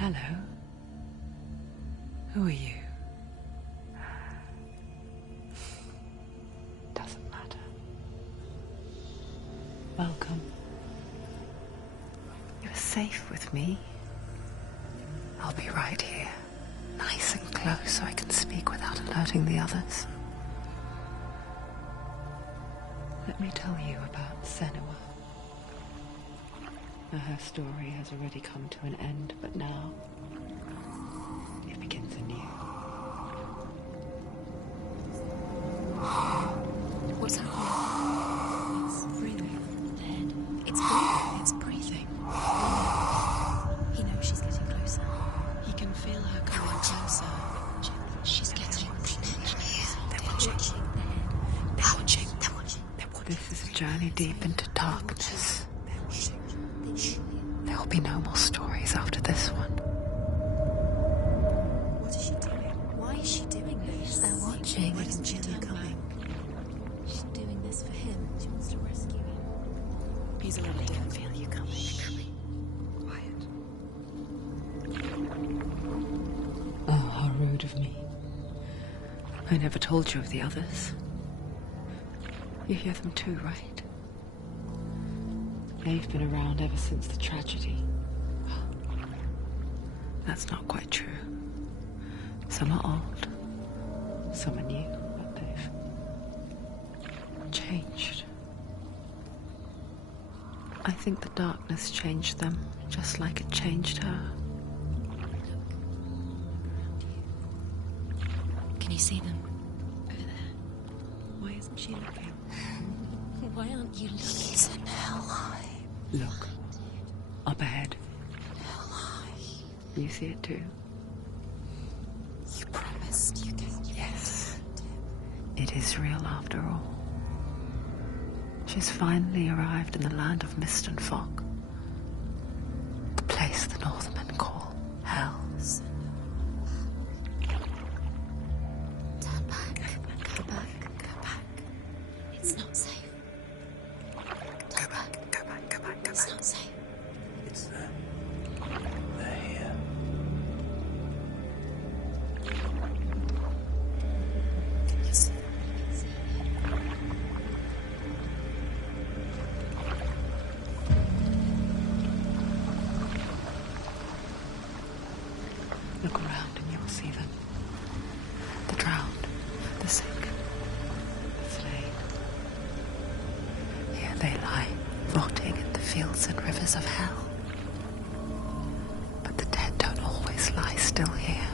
Hello. Who are you? Doesn't matter. Welcome. You're safe with me. I'll be right here, nice and close so I can speak without alerting the others. Let me tell you about Senua. Her story has already come to an end, but now it begins anew. What's happening? It's breathing. The head. It's breathing. It's breathing. He knows she's getting closer. He can feel her coming closer. She's getting closer. They're watching. They're watching. They're watching. They're watching. This is a journey deep into darkness. There will be no more stories after this one. What is she doing? Why is she doing this? They're watching. They can feel her coming. She's doing this for him. She wants to rescue him. He's already dead. Feel you coming. Quiet. Oh, how rude of me. I never told you of the others. You hear them too, right? They've been around ever since the tragedy. That's not quite true. Some are old, some are new, but they've changed. I think the darkness changed them, just like it changed her. Can you see them? Over there. Why isn't she looking? Why aren't you looking? He's in hell high. Look, up ahead. Hell high. You see it too? You promised you gave. Yes. It is real after all. She's finally arrived in the land of mist and fog. The place the Northmen call Hell. Turn back. Go back. Go back. It's not safe. Go back. It's not safe. It's them. They're here. Yes. Look around and you'll see them. The drowned, the sick, the slain. Here they lie, rotting in the fields and rivers of hell. But the dead don't always lie still here.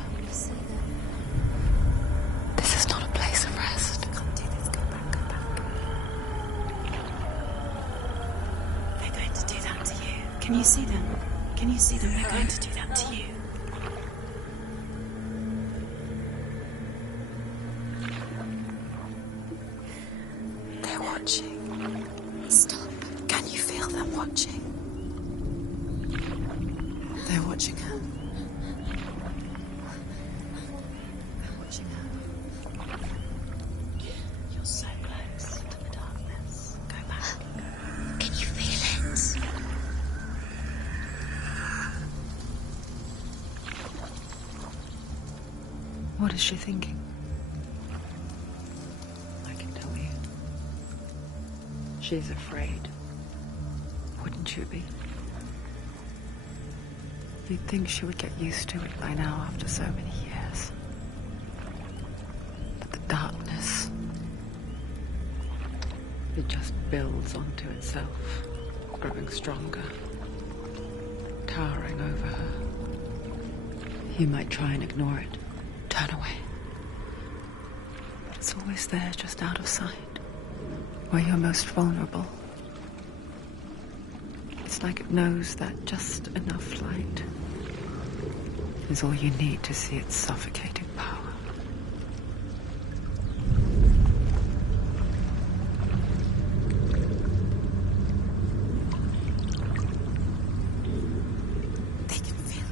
This is not a place of rest. Can't do this. Go back. Go back. They're going to do that to you. Can you see them? Can you see them? They're going to do that to you. They're watching. Stop. Can you feel them watching? They're watching her. They're watching her. You're so close to the darkness. Go back. Can you feel it? What is she thinking? I can tell you. She's afraid. Wouldn't you be? You'd think she would get used to it by now after so many years. But the darkness, it just builds onto itself, growing stronger, towering over her. You might try and ignore it, turn away. But it's always there, just out of sight, where you're most vulnerable. It's like it knows that just enough light is all you need to see its suffocating power. They can feel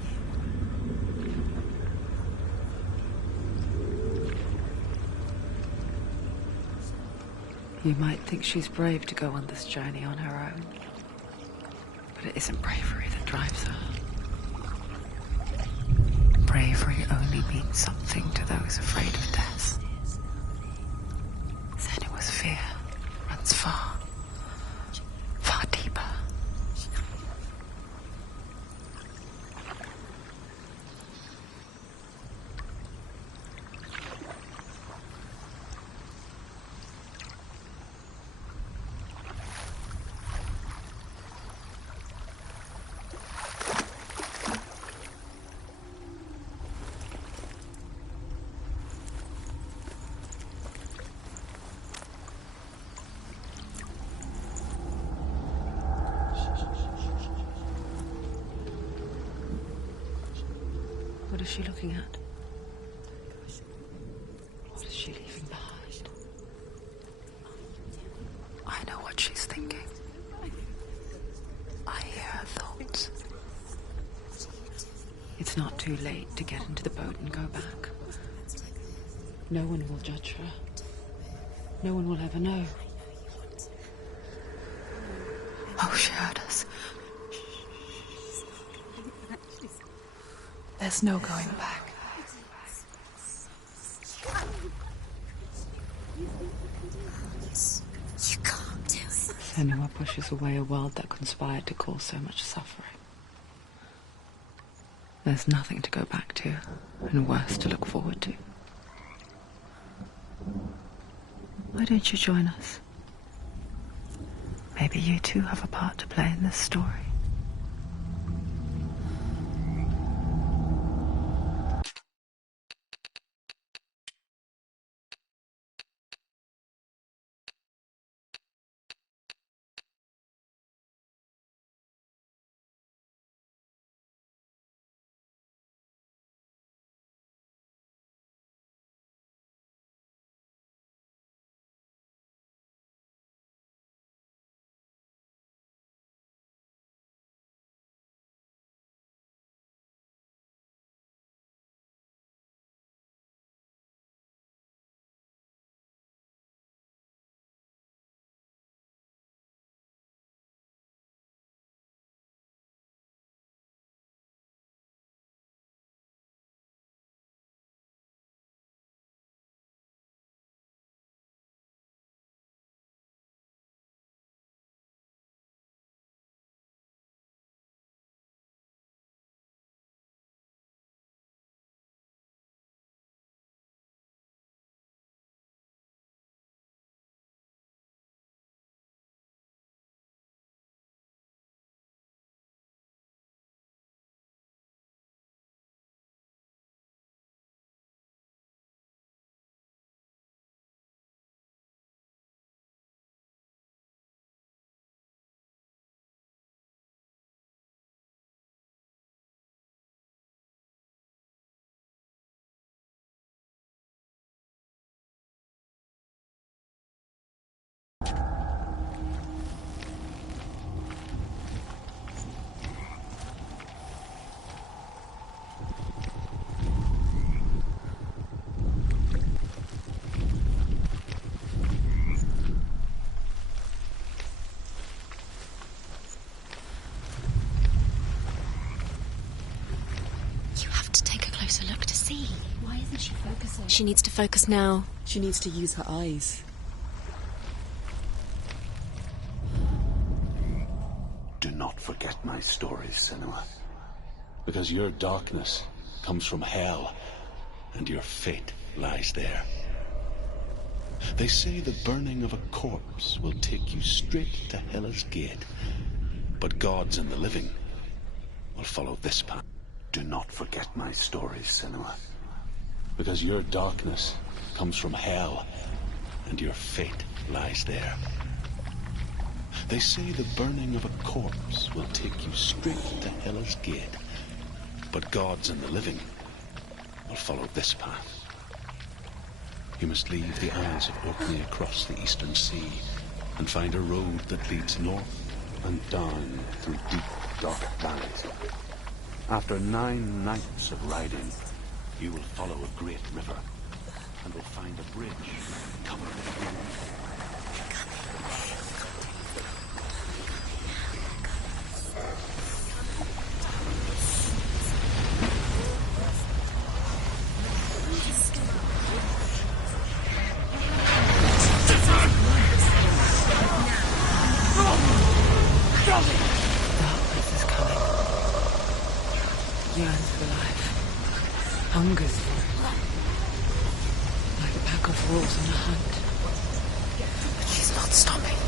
you. You might think she's brave to go on this journey on her own, but it isn't bravery that drives her. Something to those afraid of death. Senua's fear runs far, far deeper. What is she looking at? What is she leaving behind? I know what she's thinking. I hear her thoughts. It's not too late to get into the boat and go back. No one will judge her. No one will ever know. Oh, she heard us. There's no going back. You can't do it. Senua pushes away a world that conspired to cause so much suffering. There's nothing to go back to, and worse to look forward to. Why don't you join us? Maybe you too have a part to play in this story. closer look to see. Why isn't she focusing? She needs to focus now. She needs to use her eyes. Do not forget my stories, Senua. Because your darkness comes from hell, and your fate lies there. They say the burning of a corpse will take you straight to Hela's gate, but gods and the living will follow this path. Do not forget my stories, Senua. Because your darkness comes from hell, and your fate lies there. They say the burning of a corpse will take you straight to Hela's gate, but gods and the living will follow this path. You must leave the Isles of Orkney across the eastern sea and find a road that leads north and down through deep, dark valleys. After 9 nights of riding, you will follow a great river and will find a bridge covered in ruins. Like a pack of wolves on a hunt. But she's not stopping.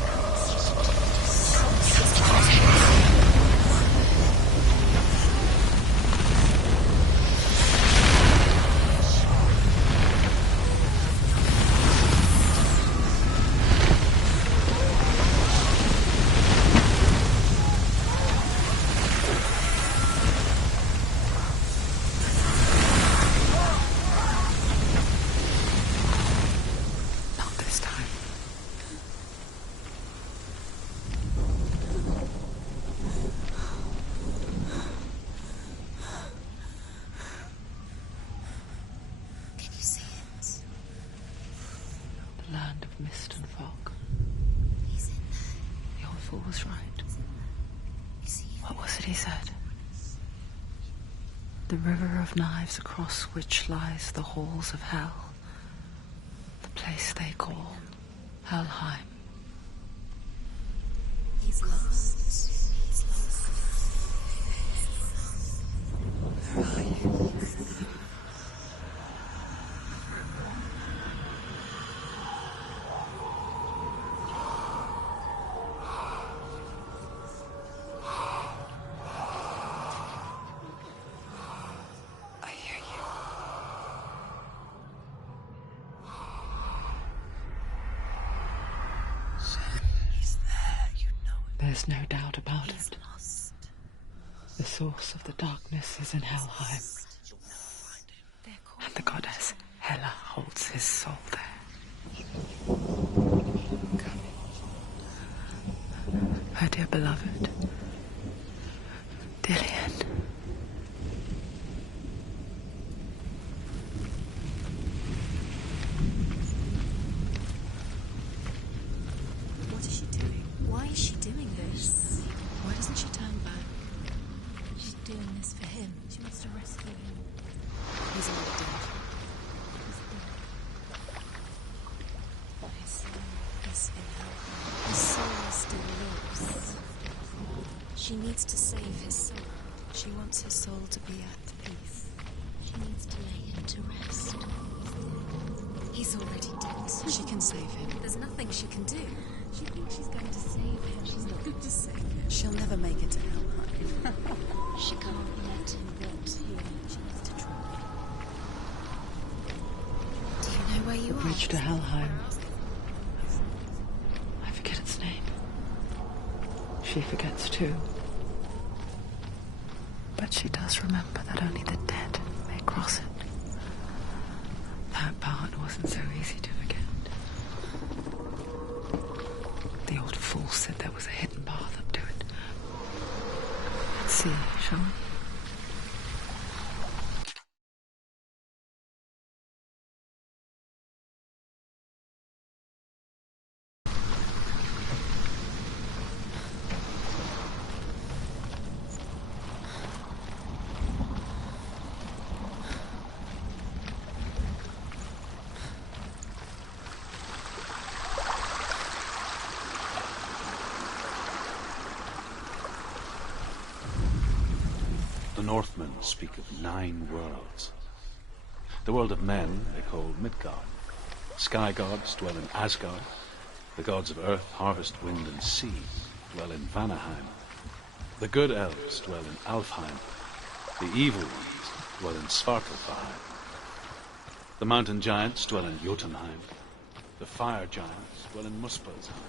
Land of mist and fog. He's in there. The old fool was right. What was it he said? The river of knives across which lies the halls of hell. The place they call Helheim. He's lost. He's lost. Where are you? There's no doubt about it. The source of the darkness is in Helheim. And the goddess Hela holds his soul there. Her dear beloved, Dillian. What is she doing? Why is she doing this? Why doesn't she turn back? She's doing this for him. She wants to rescue him. He's already dead. He's dead. His soul is in hell. His soul still lives. She needs to save his soul. She wants his soul to be at peace. She needs to lay him to rest. He's already dead. She can save him. There's nothing she can do. She thinks she's going to save him. She's not going to save him. She'll never make it to Helheim. She can't let him rot here. She needs to try. Do you know where you The are? bridge to Helheim. I forget its name. She forgets too. But she does remember that only the dead may cross it. That part wasn't so easy to forget. The old fool said there was a hidden path up to it. Let's see, shall we? The Northmen speak of 9 worlds. The world of men they call Midgard. Sky gods dwell in Asgard. The gods of earth, harvest, wind, and sea dwell in Vanaheim. The good elves dwell in Alfheim. The evil ones dwell in Svartalfheim. The mountain giants dwell in Jotunheim. The fire giants dwell in Muspelheim.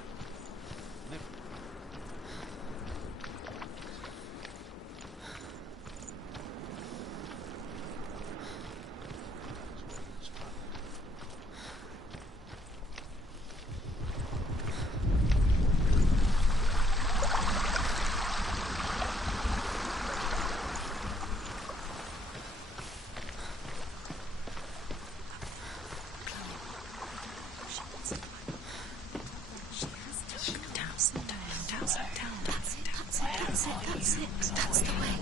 That's the way.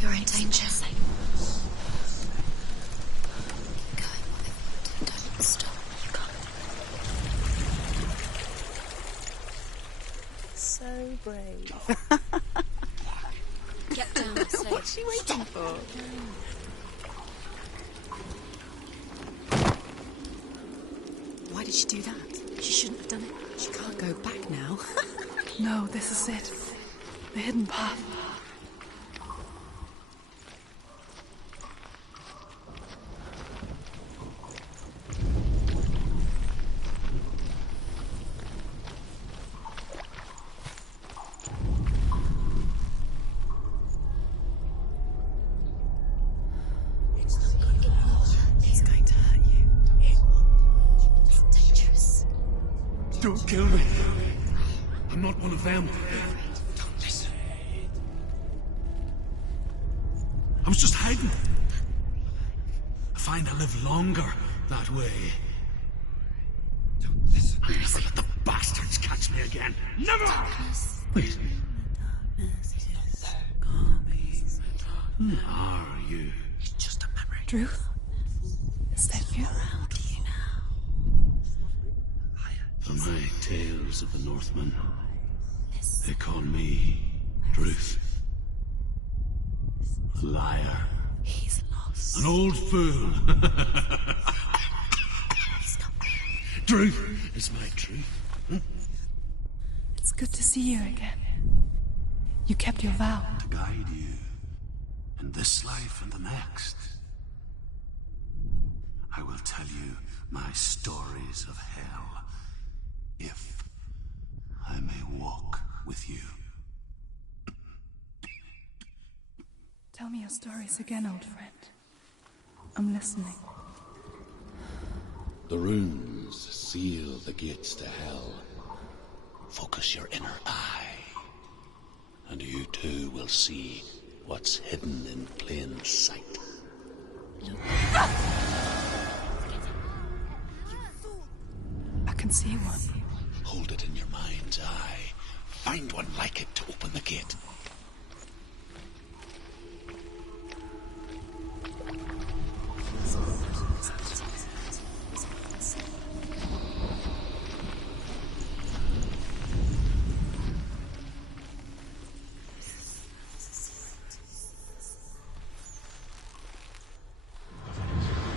You're in danger. brave. Get down, I say. What's she waiting for? Why did she do that? She shouldn't have done it. She can't go back now. No, this is it. The hidden path. It's going to hurt you. It's dangerous. Don't kill me. I'm not one of them. Don't listen. I was just hiding. I find I live longer that way. Don't listen. I'll never let the bastards catch me again. Never! Wait. Who are you? It's just a memory. Druth? Is that you? Around you now. For my tales of the Northmen, they call me Druth. A liar. He's lost. An old fool. He's not there. Druth is my truth. It's good to see you again. You kept your vow. To guide you in this life and the next. I will tell you my stories of hell, if I may walk with you. Tell me your stories again, old friend. I'm listening. The runes seal the gates to hell. Focus your inner eye, and you too will see what's hidden in plain sight. I can see one. Hold it in your mind's eye. Find one like it to open the gate.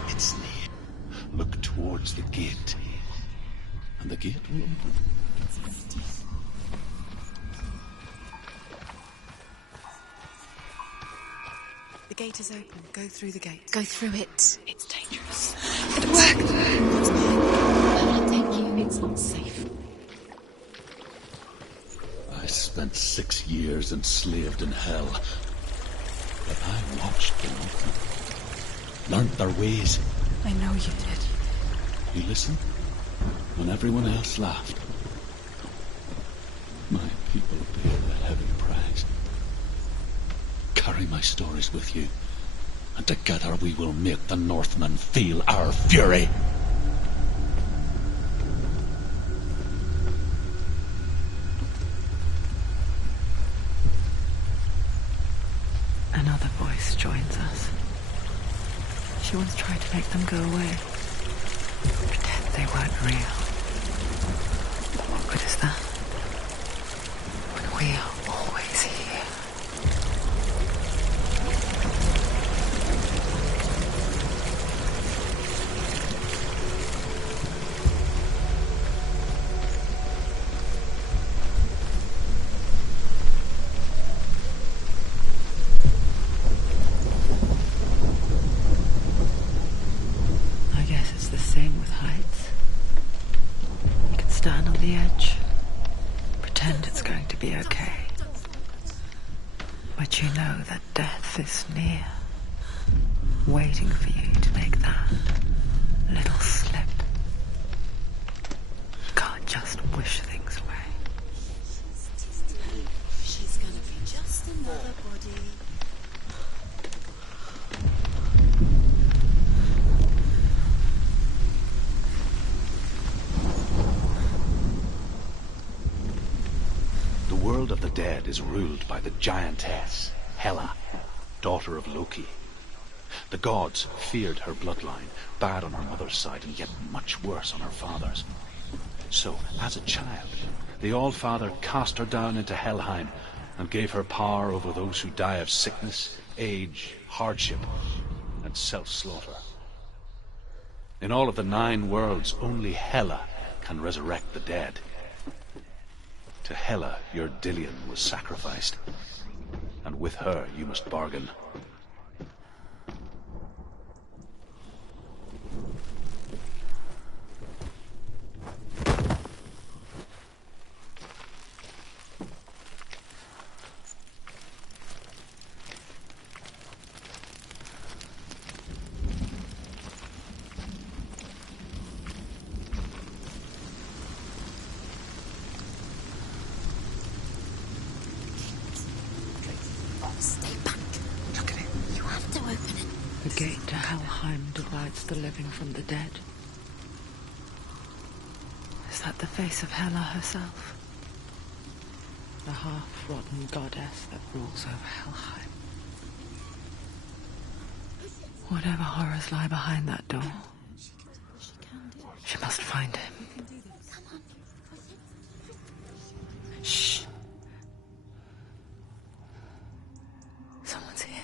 It's near. Look towards the gate, and the gate will open. The gate is open. Go through the gate. Go through it. It's dangerous. It worked! What's mine? Thank you. It's not safe. I spent 6 years enslaved in hell, but I watched the Northmen, learned their ways. I know you did. You listened when everyone else laughed. My people paid a heavy price. Carry my stories with you, and together we will make the Northmen feel our fury. Another voice joins us. She once tried to make them go away. Pretend they weren't real. But what good is that? When we are always here. I guess it's the same with heights. You can stand on the edge, pretend it's going to be okay. But you know that death is near, waiting for you to make that little slip. You can't just wish things away. She's gonna be just another body. The world of the dead is ruled by the giantess, Hela, daughter of Loki. The gods feared her bloodline, bad on her mother's side and yet much worse on her father's. So, as a child, the All-Father cast her down into Helheim and gave her power over those who die of sickness, age, hardship, and self-slaughter. In all of the 9 worlds, only Hela can resurrect the dead. To Hela, your Dillion was sacrificed, and with her you must bargain. Stay back. Look at it. You have to open it. The gate to Helheim divides the living from the dead. Is that the face of Hela herself? The half-rotten goddess that rules over Helheim. Whatever horrors lie behind that door, she must find him. Shh. Someone's here.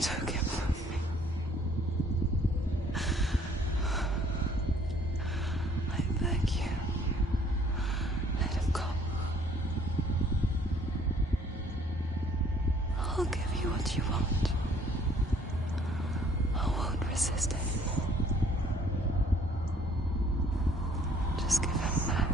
Took him from me. I beg you, let him go. I'll give you what you want. I won't resist anymore. Just give him back.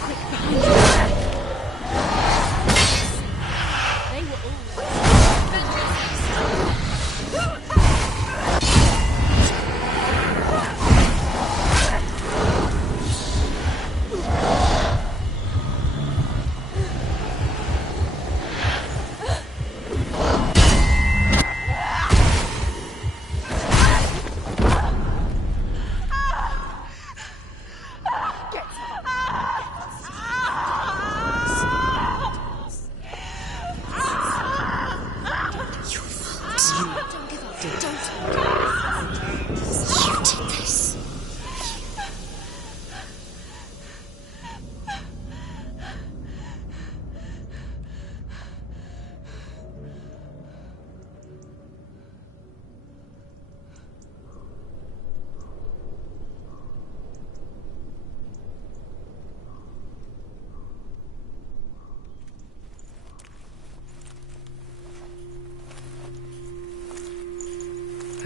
Quick,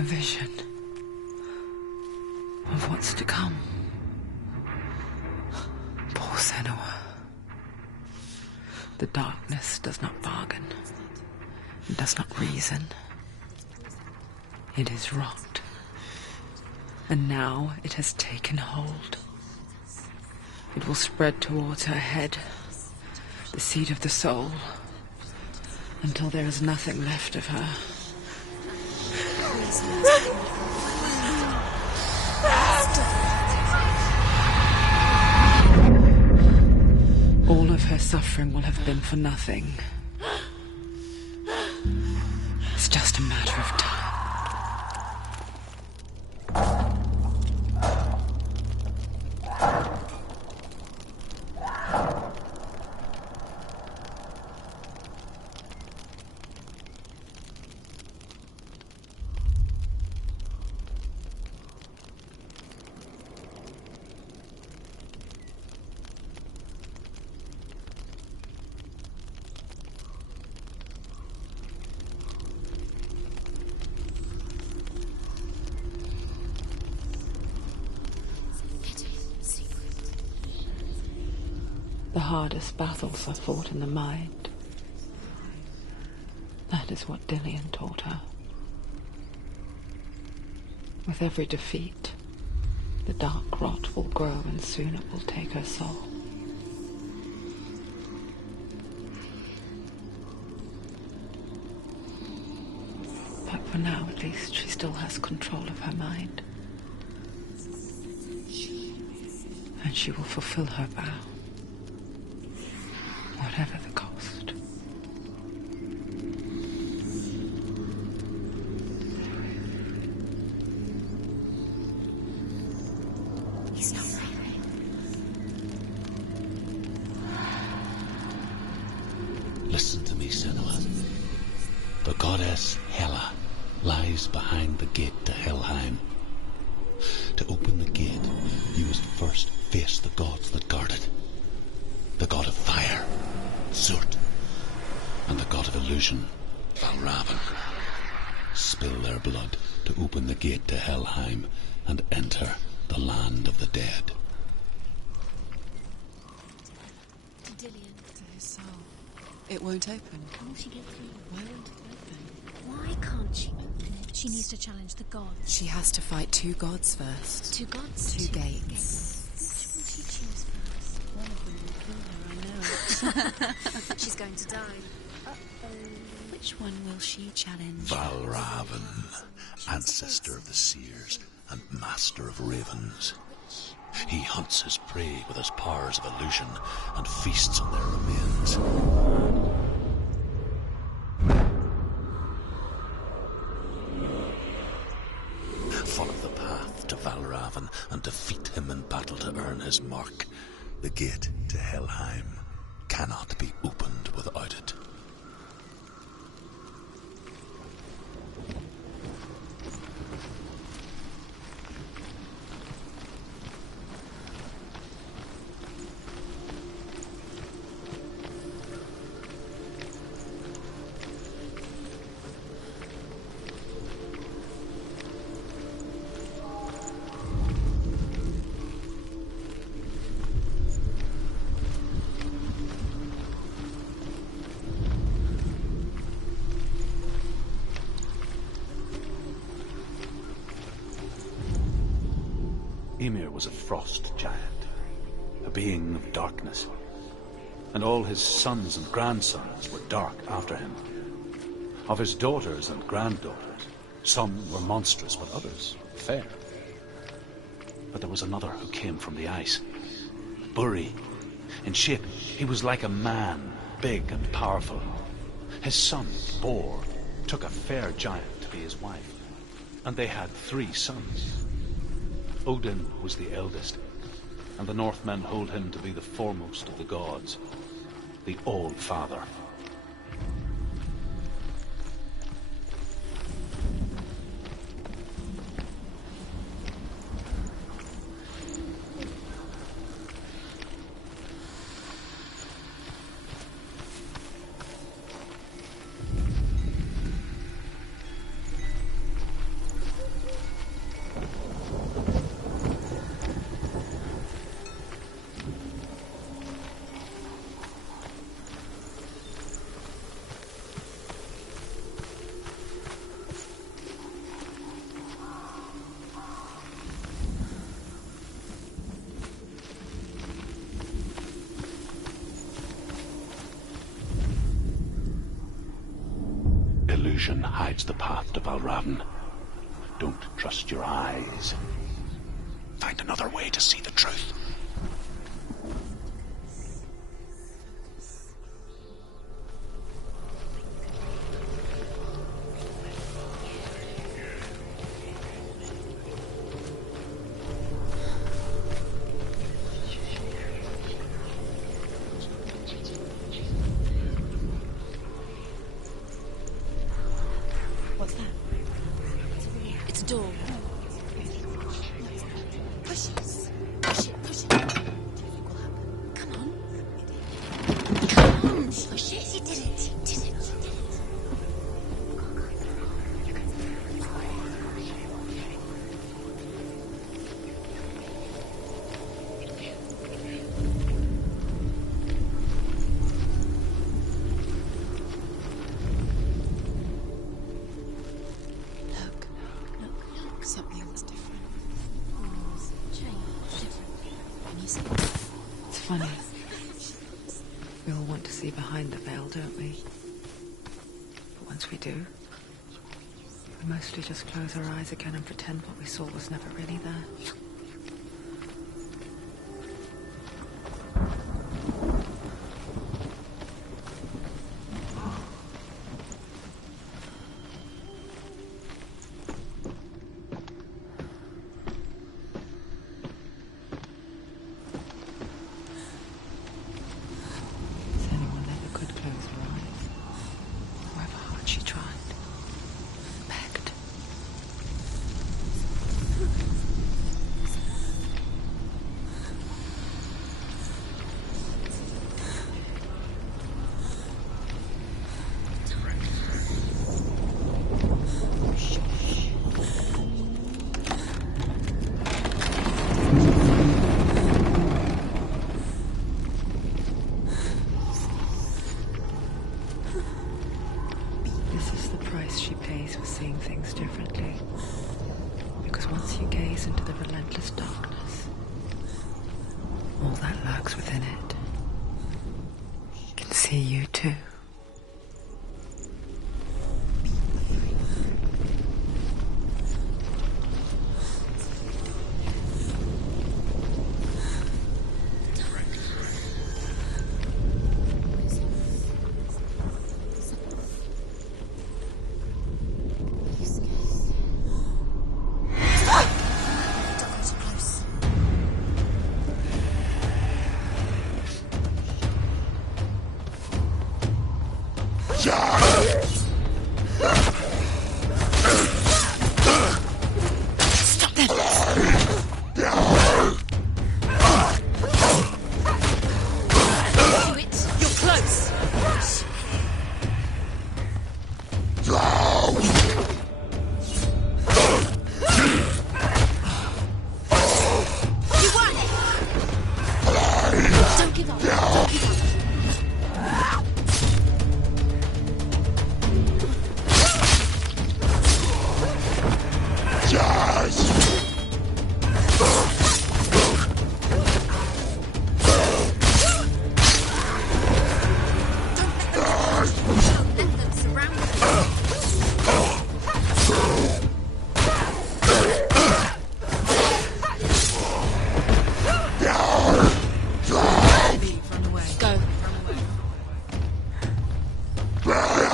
A vision of what's to come. Poor Senua. The darkness does not bargain. It does not reason. It is rot. And now it has taken hold. It will spread towards her head, the seat of the soul, until there is nothing left of her. All of her suffering will have been for nothing. It's just a matter of time. The hardest battles are fought in the mind. That is what Dillian taught her. With every defeat, the dark rot will grow and soon it will take her soul. But for now, at least, she still has control of her mind. And she will fulfill her vow. Whatever the cost. He's not right. Listen to me, Senua. The goddess Hela lies behind the gate to Helheim. To open the gate, you must first face the gods that guard it. The god of fire, Surt, and the god of illusion, Valravan. Spill their blood to open the gate to Helheim and enter the land of the dead. To Dillian. To his soul. It won't open. Can't she get through? Why won't it open? Why can't she open it? She needs to challenge the gods. She has to fight two gods first. Two gods? Two gates. Which will she choose first? One of them will kill her, I know. She's going to die. Uh-oh. Which one will she challenge? Valravan, ancestor of the seers and master of ravens. He hunts his prey with his powers of illusion and feasts on their remains. Follow the path to Valravan and defeat him in battle to earn his mark. The gate to Helheim cannot be opened without it. Ymir was a frost giant, a being of darkness, and all his sons and grandsons were dark after him. Of his daughters and granddaughters, some were monstrous, but others fair. But there was another who came from the ice, Buri. In shape, he was like a man, big and powerful. His son, Bor, took a fair giant to be his wife, and they had 3 sons. Odin was the eldest, and the Northmen hold him to be the foremost of the gods, the All-Father. illusion hides the path to Valravn. Don't trust your eyes. Find another way to see the truth. What's that? It's a door. Push it. Push it. Push it. What do you think will happen? Come on. Come on. Push it. He did it. He did it. Look, something's different. Change. Different. Can you see? It's funny. We all want to see behind the veil, don't we? But once we do, we mostly just close our eyes again and pretend what we saw was never really there. Senua never could close her eyes. However hard she tried. Begged. This is the price she pays for seeing things differently. Because once you gaze into the relentless darkness, all that lurks within it can see you too. Don't go too close. Stop them! Do it. You're close. You won! Don't give up. Don't give up. Don't let them surround you. Leave, run away. Go. Run away.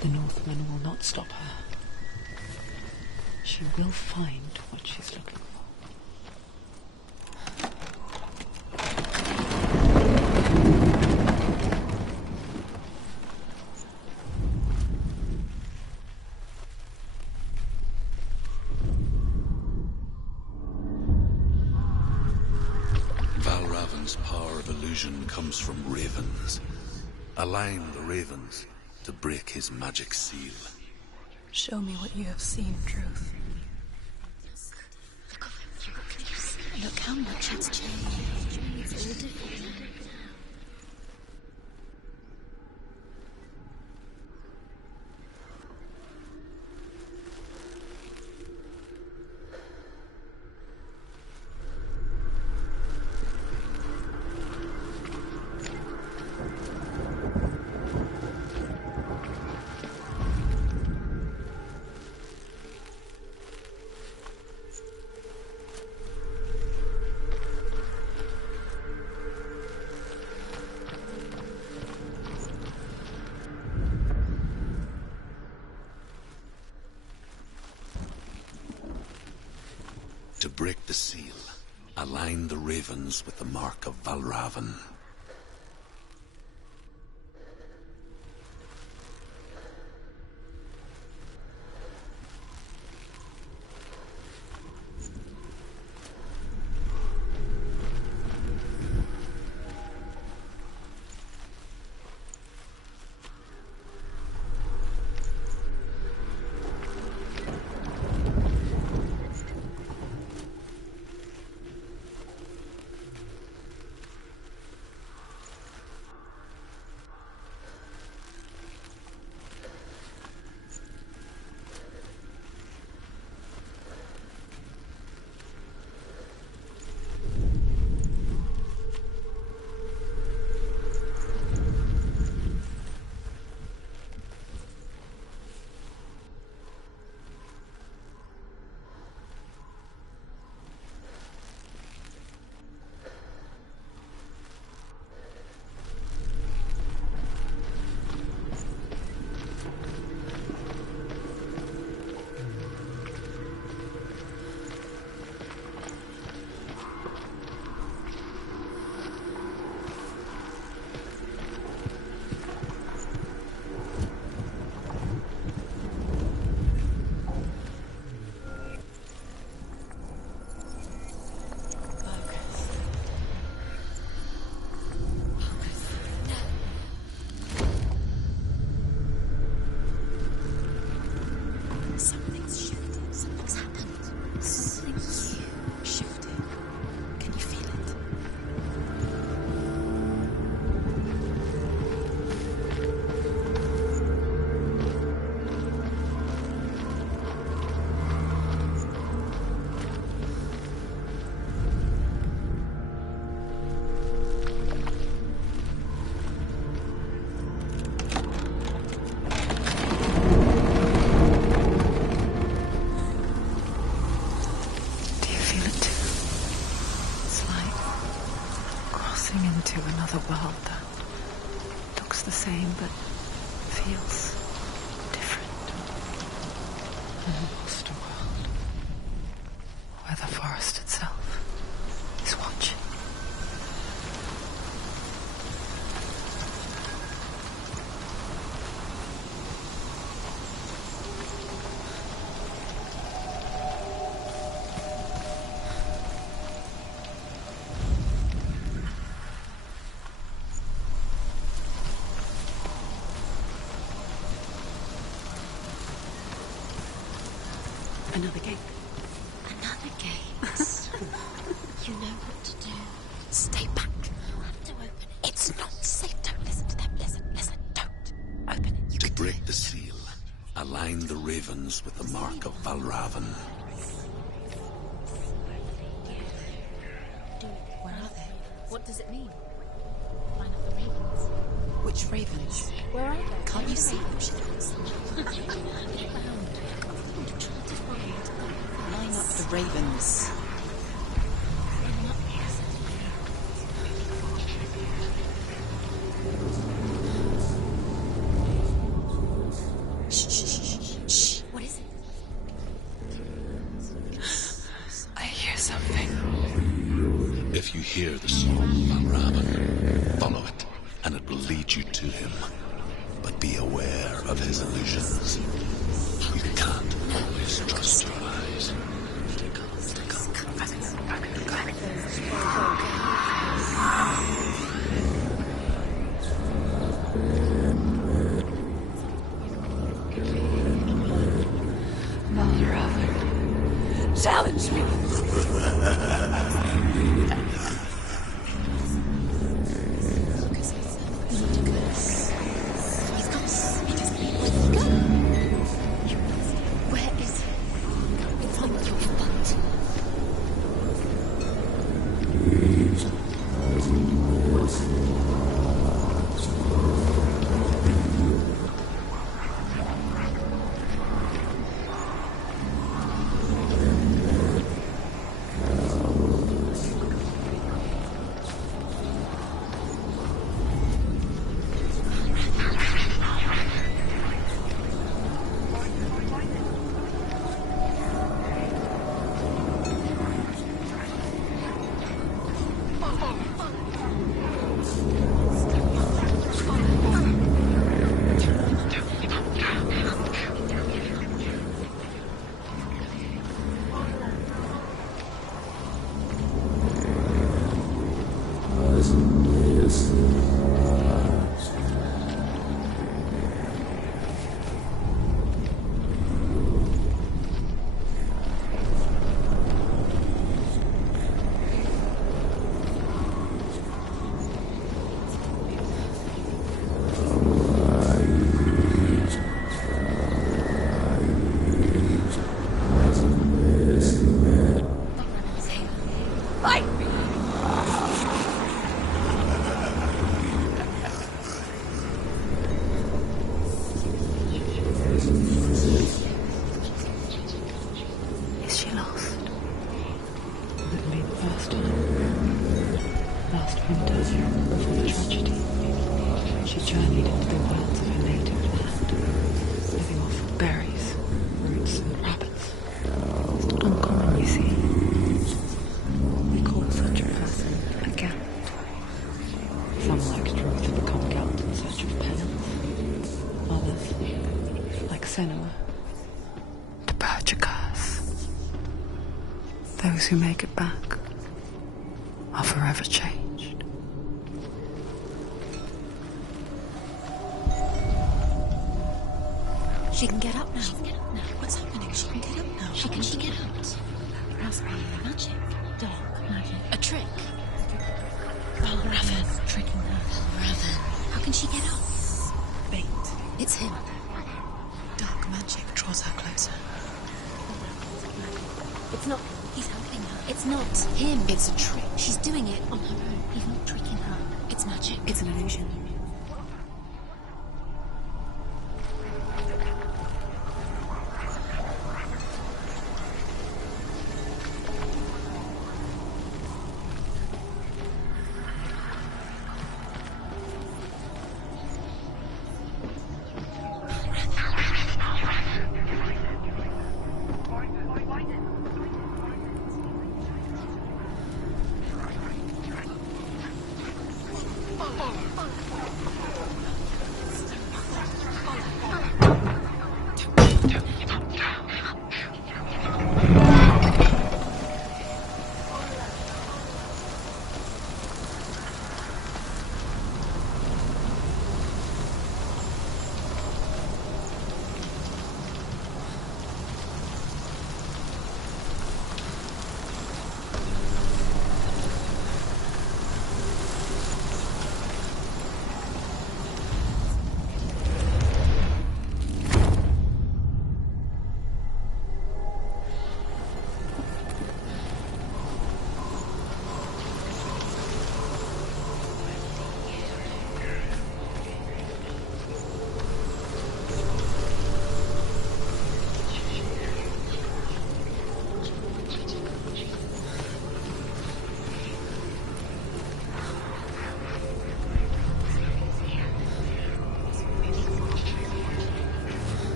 The Northman will not stop her. She will find what she's looking for. Valravn's power of illusion comes from ravens. Align the ravens to break his magic seal. Show me what you have seen, Truth. Look how much it's changed. It's all different. To break the seal, align the ravens with the mark of Valravan. Something's shifted. Something's happened. Something huge shifted. Can you feel it? Do you feel it too? It's like crossing into another world that looks the same but feels different. An lost world where the forest itself is watching. Another gate. Another gate. You know what to do. Stay back. You have to open it. It's not safe. Don't listen to them. Listen. Don't. Open it. You To can break the seal, align the ravens with the mark of Valravan. Where are they? What does it mean? Line up the ravens. Which ravens? Where are they? Can't you see them? She can't Line up the ravens. Shh. What is it? I hear something. If you hear the song Valravan, follow it, and it will lead you to him. But be aware of his illusions. You can't always trust your eyes. Valravan, challenge me. Where is he? It's on your butt. first time. Last winter, before the tragedy, she journeyed into the wilds of her native land, living off of berries, roots, and rabbits. Not uncommon, you see. They call such a person a Gelt. Some, like Struth, have become Gelt in search of penance. Others, like Senua, to purge a curse. Those who make it back are forever changed. She can get up now. She can get up now. What's happening? She can get up now. How can she get up? There must be magic. Dark magic. A trick. Oh, Raven. Tricking her. Oh, Raven. How can she get up? Bait. It's him. Dark magic draws her closer. It's not. He's helping her. It's not him. It's a trick. She's doing it on her own. He's not tricking her. It's magic. It's an illusion.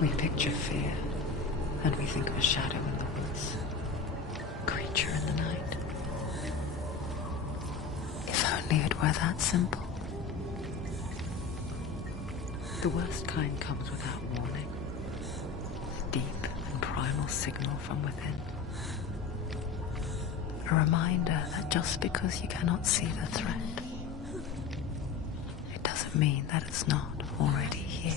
We picture fear, and we think of a shadow in the woods, a creature in the night. If only it were that simple. The worst kind comes without warning. Deep and primal signal from within. A reminder that just because you cannot see the threat, it doesn't mean that it's not already here.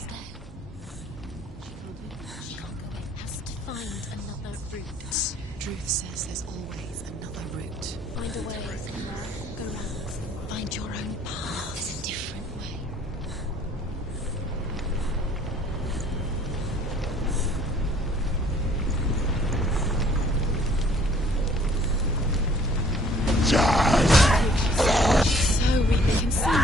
Find another route. Truth says there's always another route. Find a way. Go round. Find your own path. There's a different way. So weak, they can see me.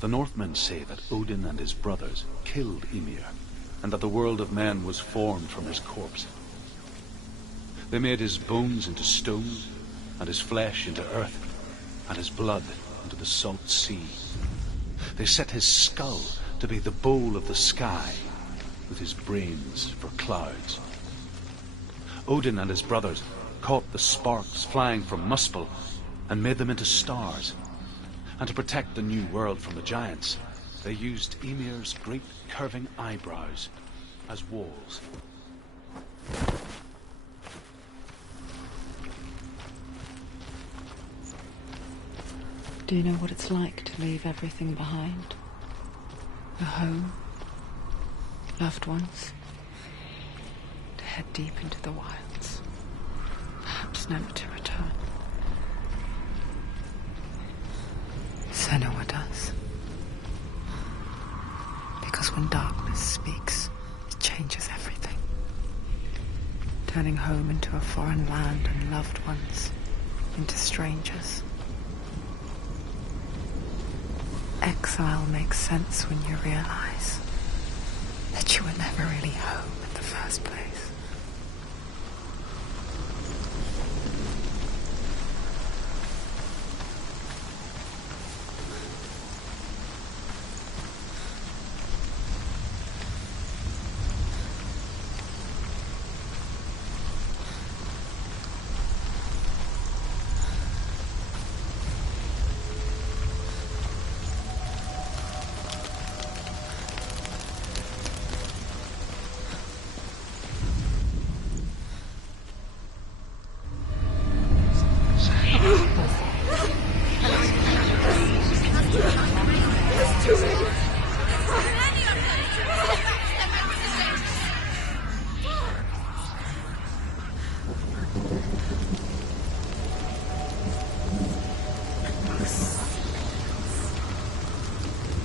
The Northmen say that Odin and his brothers killed Ymir, and that the world of men was formed from his corpse. They made his bones into stone, and his flesh into earth, and his blood into the salt sea. They set his skull to be the bowl of the sky, with his brains for clouds. Odin and his brothers caught the sparks flying from Muspel and made them into stars. And to protect the new world from the giants, they used Ymir's great curving eyebrows as walls. Do you know what it's like to leave everything behind? A home, loved ones, to head deep into the wilds, perhaps never to return. Senua does. Because when darkness speaks, it changes everything. Turning home into a foreign land and loved ones into strangers. Exile makes sense when you realize that you were never really home in the first place.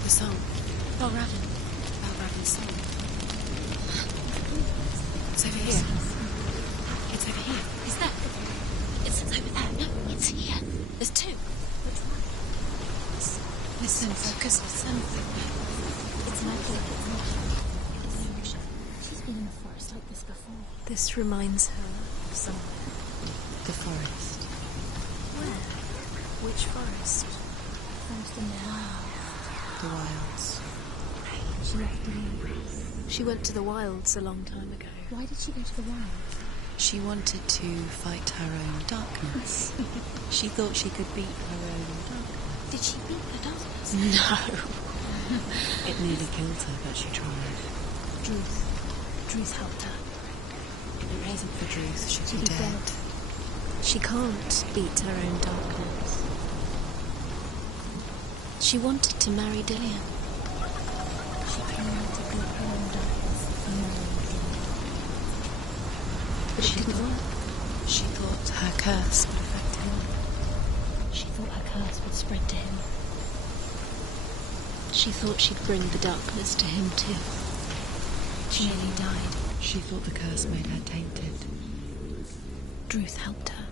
The song. Balravin's song. It's over here. It's over here. Is that? It's over there. No, it's here. There's two. Listen, focus, listen. It's an ugly. She's been in the forest like this before. This reminds her of somewhere. The forest. Where? Which forest? First in the wild. The wilds. She left the wilds. She went to the wilds a long time ago. Why did she go to the wilds? She wanted to fight her own darkness. She thought she could beat her own darkness. Did she beat the darkness? No. It nearly killed her, but she tried. Druth helped her. If it wasn't for Druth, she'd She'd be be dead. dead. She can't beat her own darkness. She wanted to marry Dillian. She tried to beat her own darkness and marry him. But it didn't work. She thought her curse would affect him. She thought her curse would spread to him. She thought she'd bring the darkness to him too. She nearly died. She thought the curse made her tainted. Druth helped her.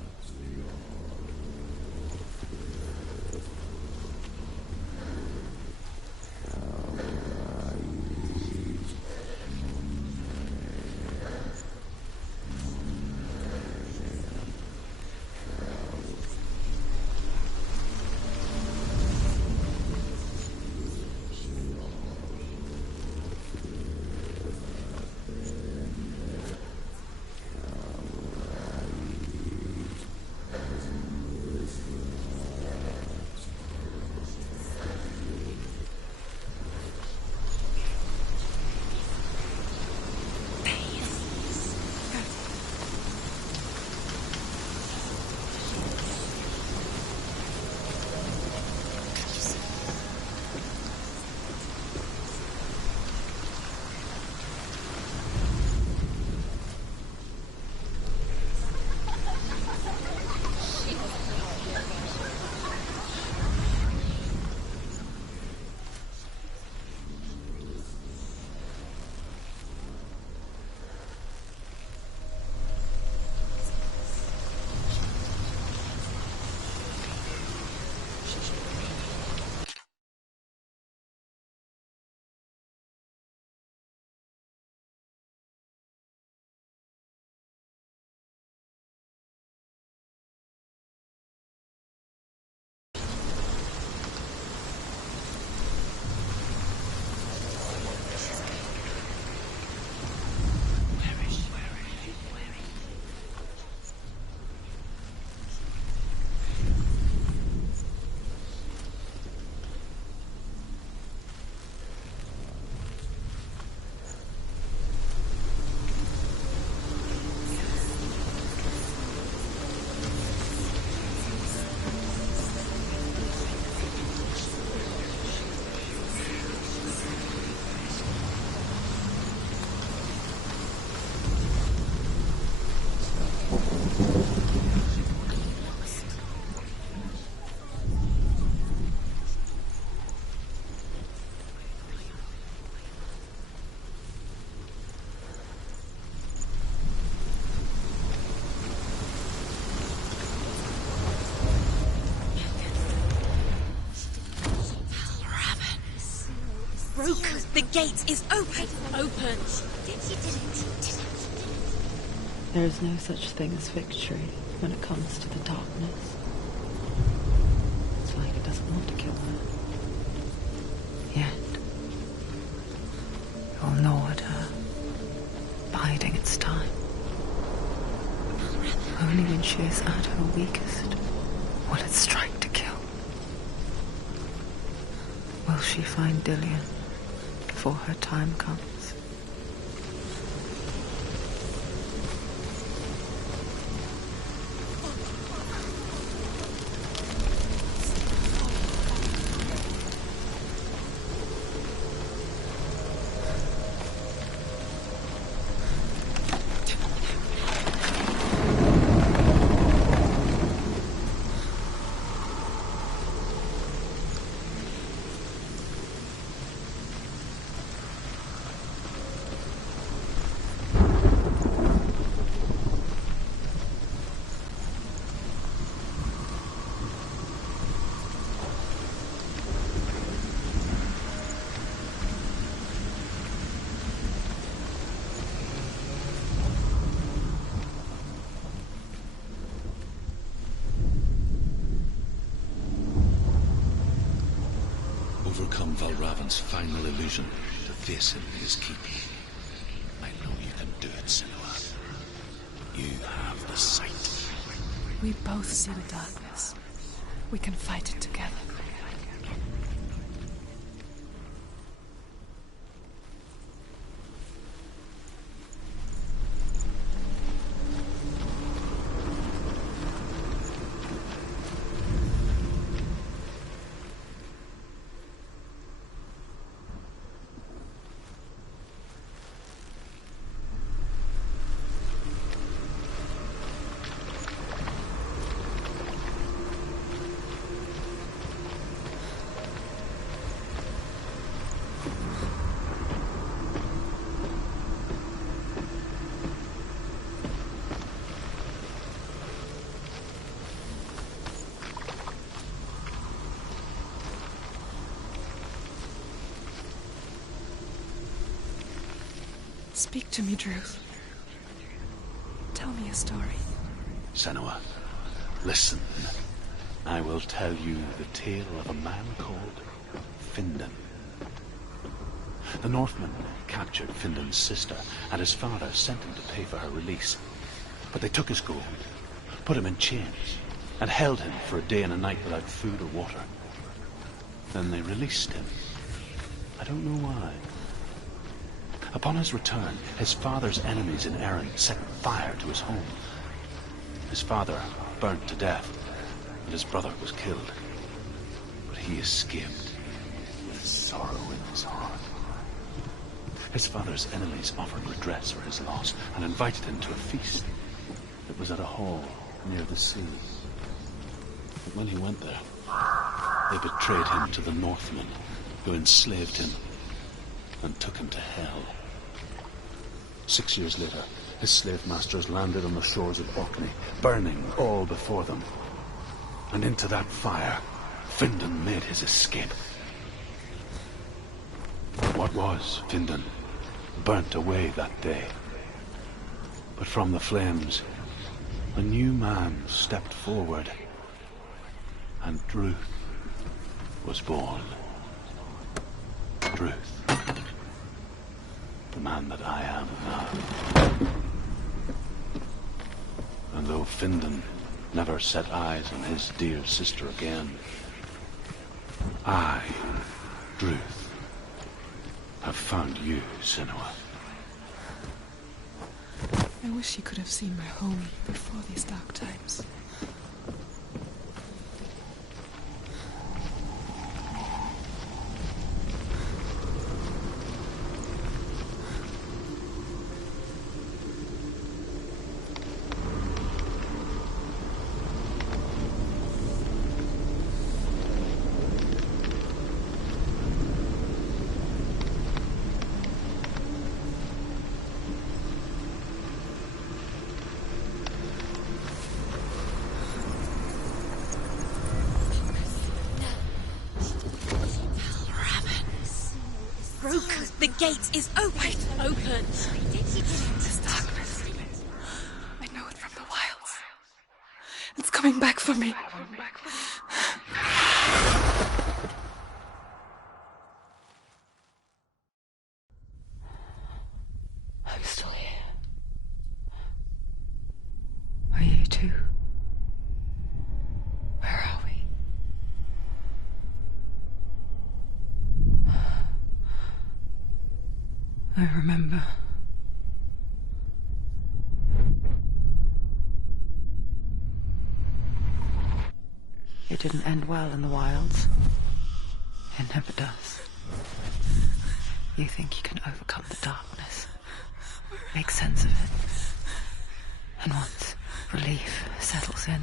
broken. The gate is open. Open. She did it. There is no such thing as victory when it comes to the darkness. It's like it doesn't want to kill her. Yet, you'll gnaw at her, biding its time. Only when she is at her weakest will it strike to kill. Will she find Dillion before her time comes? Overcome Valravan's final illusion to face him in his keep. I know you can do it, Senua. You have the sight. We both see the darkness. We can fight it together. Speak to me, Druth. Tell me a story. Senua, listen. I will tell you the tale of a man called Findan. The Northmen captured Findan's sister, and his father sent him to pay for her release. But they took his gold, put him in chains, and held him for a day and a night without food or water. Then they released him. I don't know why. Upon his return, his father's enemies in Erin set fire to his home. His father burnt to death, and his brother was killed. But he escaped with sorrow in his heart. His father's enemies offered redress for his loss and invited him to a feast. It was at a hall near the sea. But when he went there, they betrayed him to the Northmen, who enslaved him and took him to hell. 6 years later, his slave masters landed on the shores of Orkney, burning all before them. And into that fire, Findan made his escape. What was Findan burnt away that day. But from the flames, a new man stepped forward, and Druth was born. Druth. The man that I am now. And though Findan never set eyes on his dear sister again, I, Druth, have found you, Senua. I wish you could have seen my home before these dark times. broken. The gate is open. Open. This darkness. I know it from the wilds. It's coming back for me. I'm still here. Are you too? Where are we? I remember. It didn't end well in the wilds. It never does. You think you can overcome the darkness, make sense of it, and once relief settles in,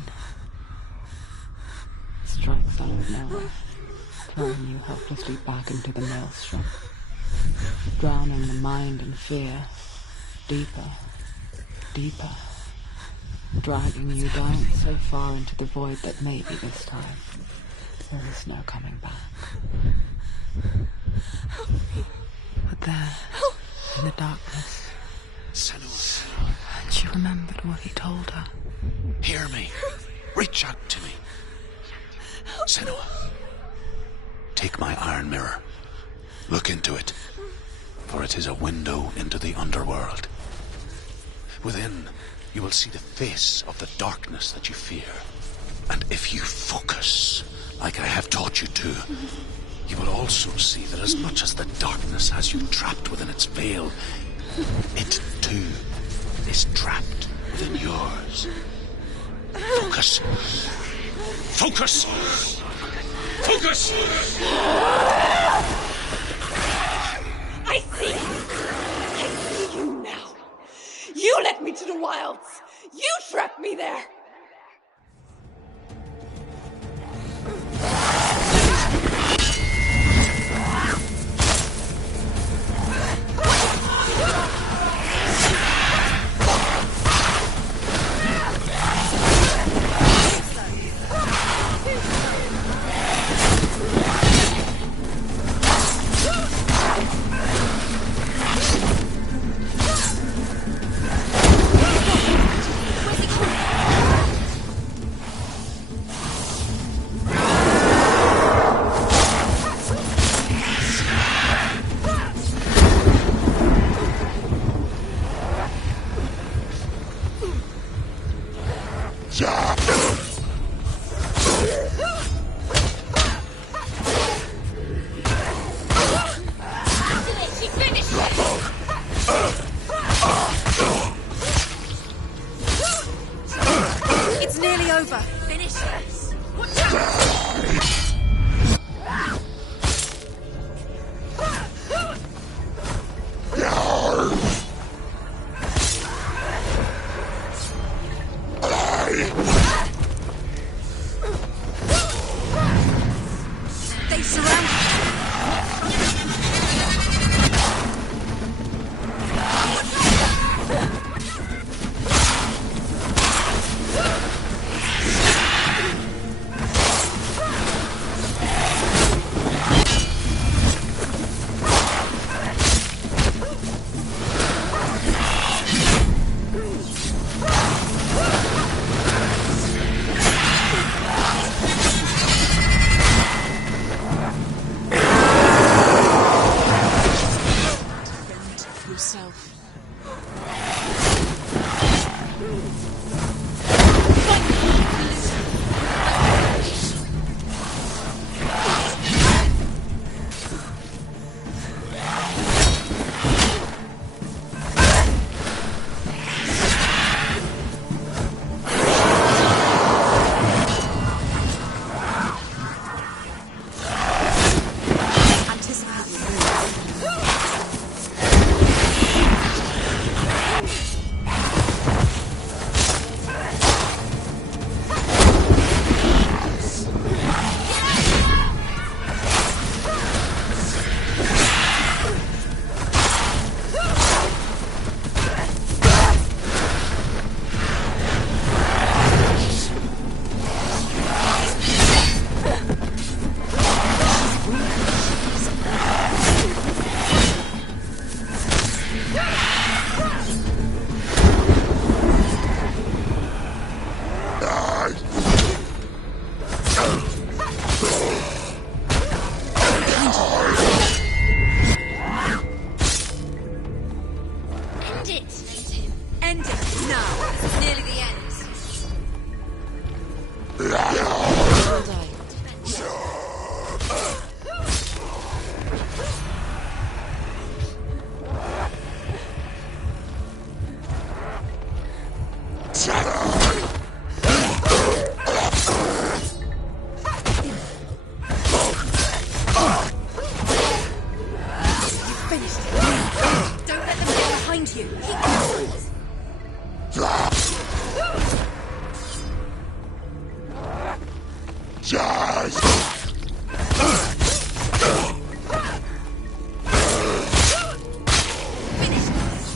strikes out of nowhere, throwing you helplessly back into the maelstrom, drowning the mind in fear, deeper, deeper, dragging you down so far into the void that maybe this time there is no coming back. But there, in the darkness, Senua, and she remembered what he told her. hear me. Reach out to me. Senua, take my iron mirror. Look into it, for it is a window into the underworld. Within, you will see the face of the darkness that you fear. And if you focus, like I have taught you to, you will also see that as much as the darkness has you trapped within its veil, it too is trapped within yours. Focus. Focus! Focus! I see you now. You led me to the wilds. You trapped me there. finished it. Don't let them get behind you. Keep going.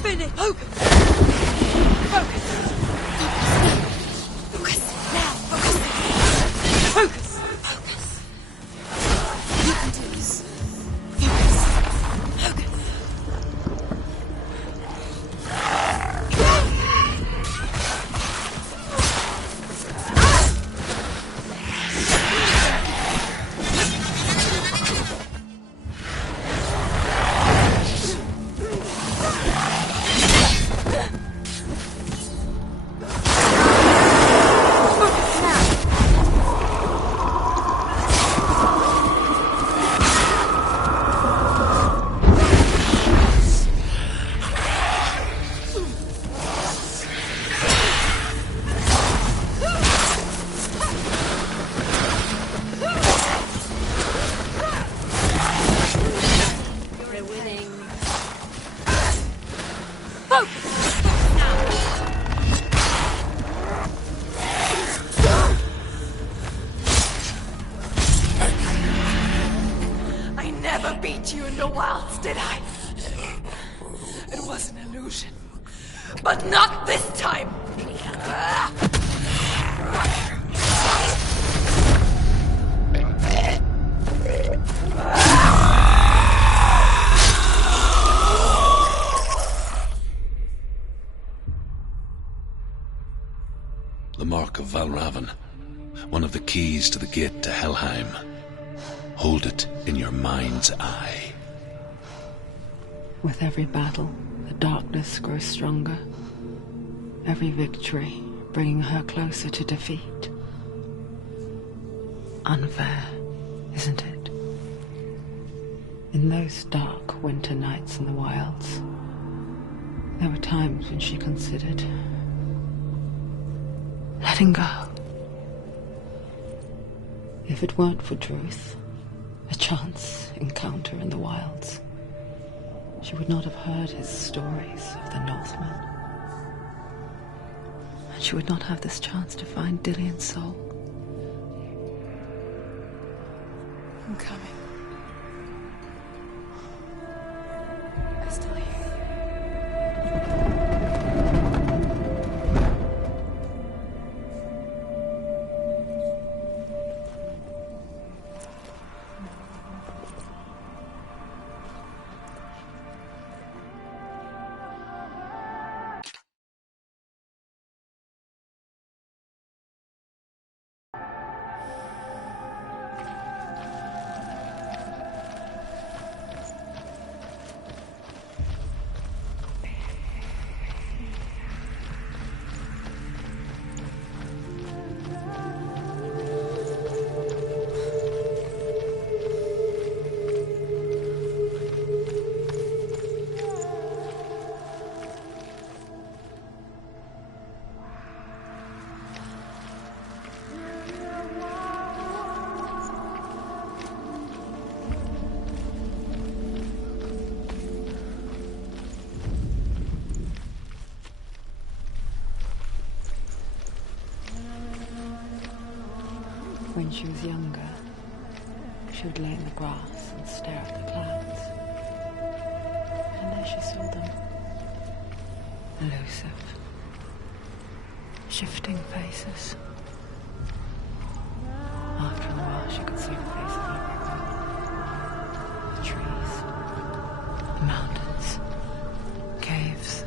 Finish. Focus. Focus. Focus. Now. Focus. Focus. Focus. You can do this. Focus. Focus. I never beat you in the wilds, did I? It was an illusion. But not this time! The Mark of Valravan, one of the keys to the gate to Helheim. Hold it in your mind's eye. With every battle, the darkness grows stronger. Every victory bringing her closer to defeat. Unfair, isn't it? In those dark winter nights in the wilds, there were times when she considered letting go. If it weren't for Druth, a chance encounter in the wilds, she would not have heard his stories of the Northmen. And she would not have this chance to find Dillion's soul. I'm coming. I still hear you. When she was younger, she would lay in the grass and stare at the clouds. And there she saw them. Elusive. Shifting faces. After a while, she could see the face of everyone. The trees. The mountains. Caves.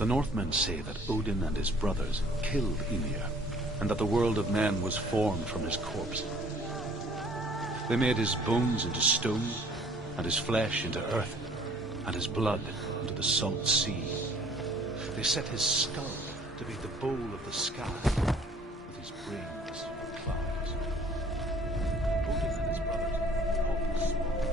The Northmen say that Odin and his brothers killed Ymir, and that the world of men was formed from his corpse. They made his bones into stone, and his flesh into earth, and his blood into the salt sea. They set his skull to be the bowl of the sky, with his brains for clouds. Odin and his brothers all slaughtered.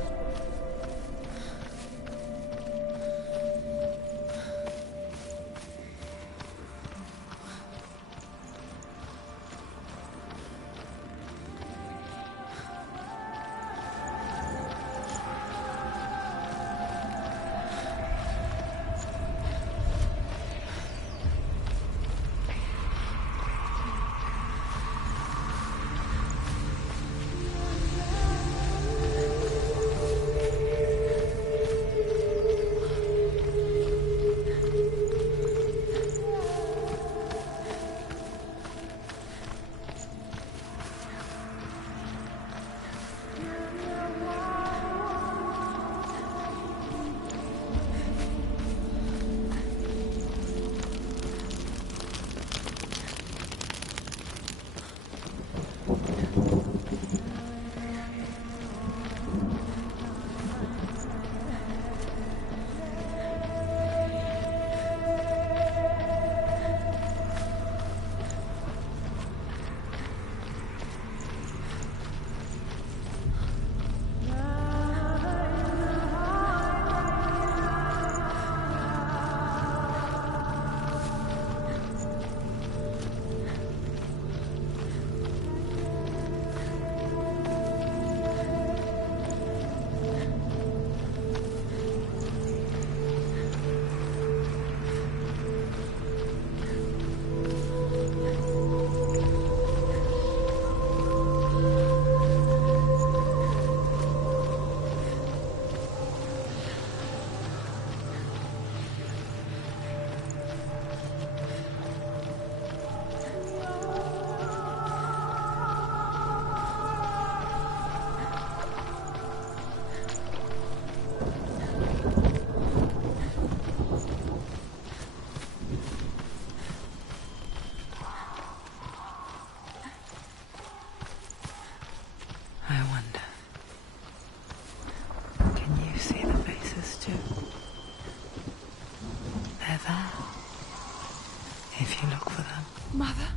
Mother?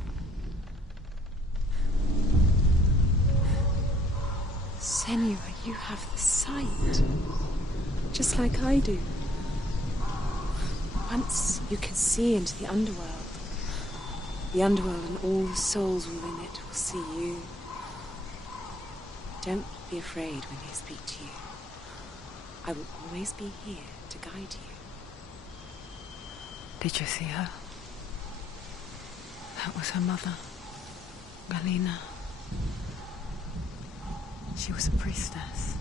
Senua, you have the sight. Just like I do. Once you can see into the underworld. The underworld and all the souls within it will see you. Don't be afraid when they speak to you. I will always be here to guide you. Did you see her? That was her mother, Galina. She was a priestess,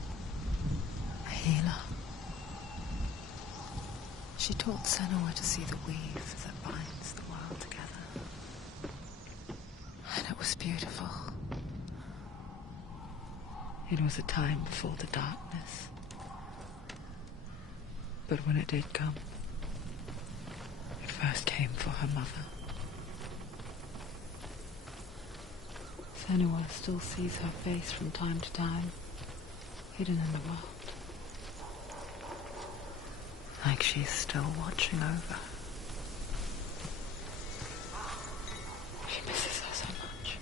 a healer. She taught Senua to see the weave that binds the world together. And it was beautiful. It was a time before the darkness. But when it did come, it first came for her mother. Senua still sees her face from time to time, hidden in the world. Like she's still watching over. She misses her so much.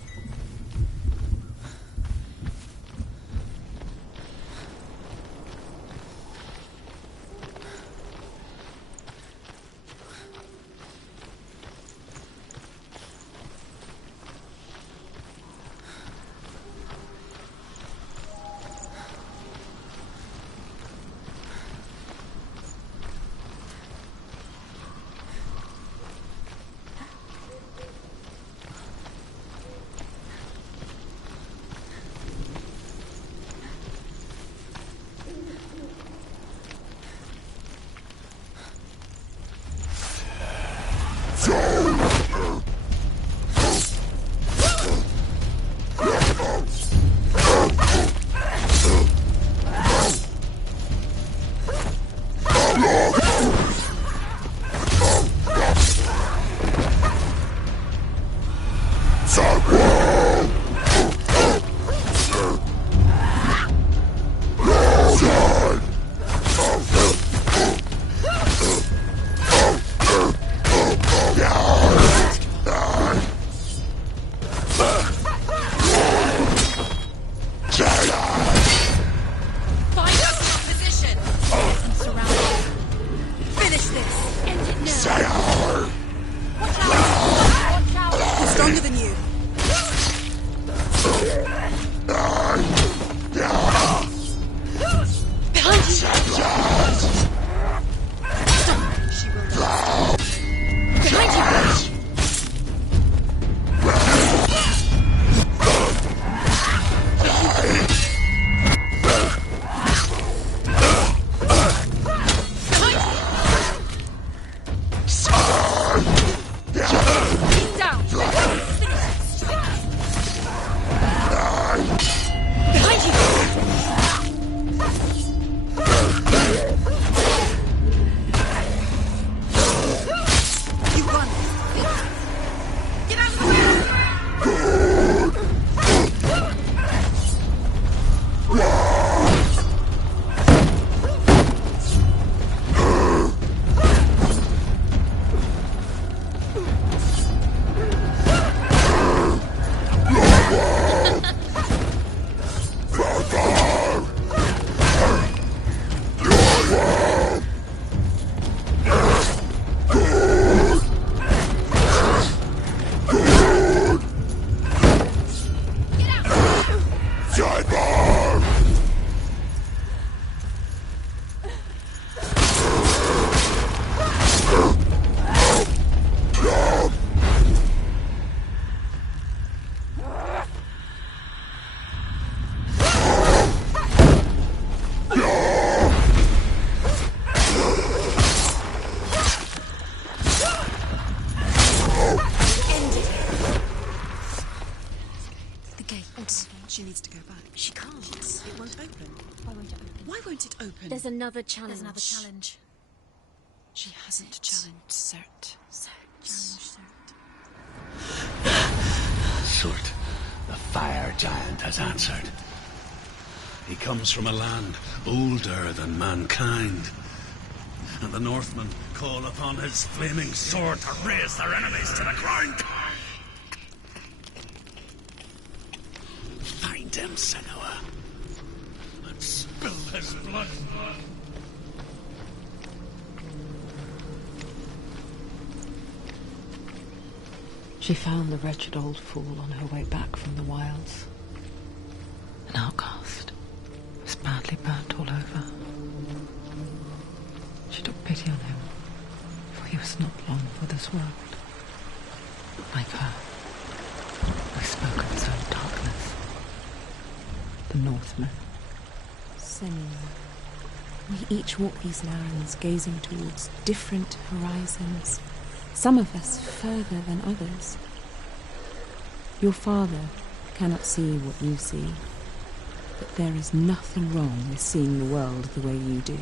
open? Why won't it open? Why won't it open? There's another challenge. There's another challenge. She hasn't challenged Cert. Challenge Surt, the fire giant, has answered. He comes from a land older than mankind, and the Northmen call upon his flaming sword to raise their enemies to the ground. Find him, Senua, and spill his blood. She found the wretched old fool on her way back from the wilds. An outcast. Was badly burnt all over. She took pity on him, for he was not long for this world. Like her, we spoke of his own darkness. The Northmen. Senua. We each walk these lands, gazing towards different horizons. Some of us further than others. Your father cannot see what you see, but there is nothing wrong with seeing the world the way you do.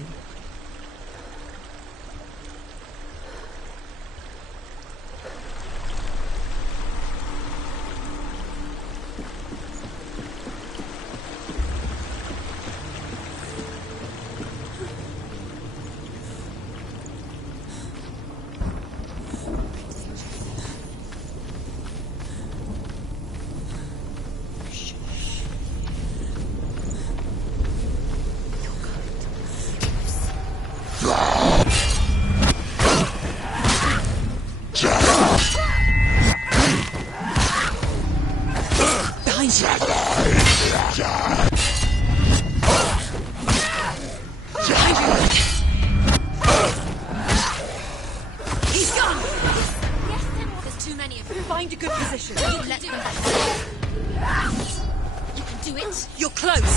He's gone! Yes, Senua. There's too many of them. Find a good position. You let them back. You can do it. You're close.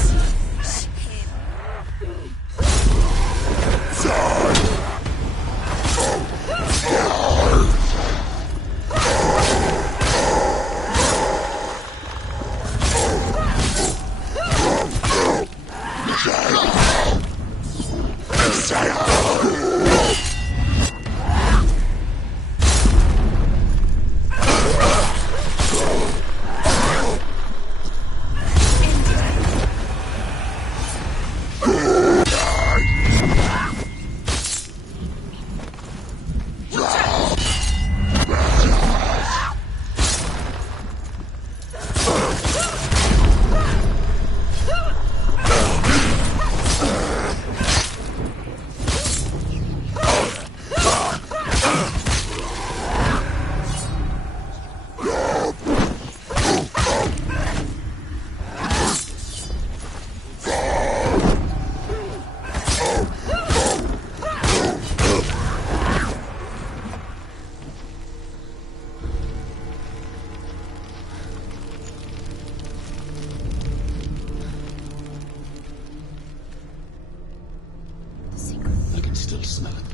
I can still smell it.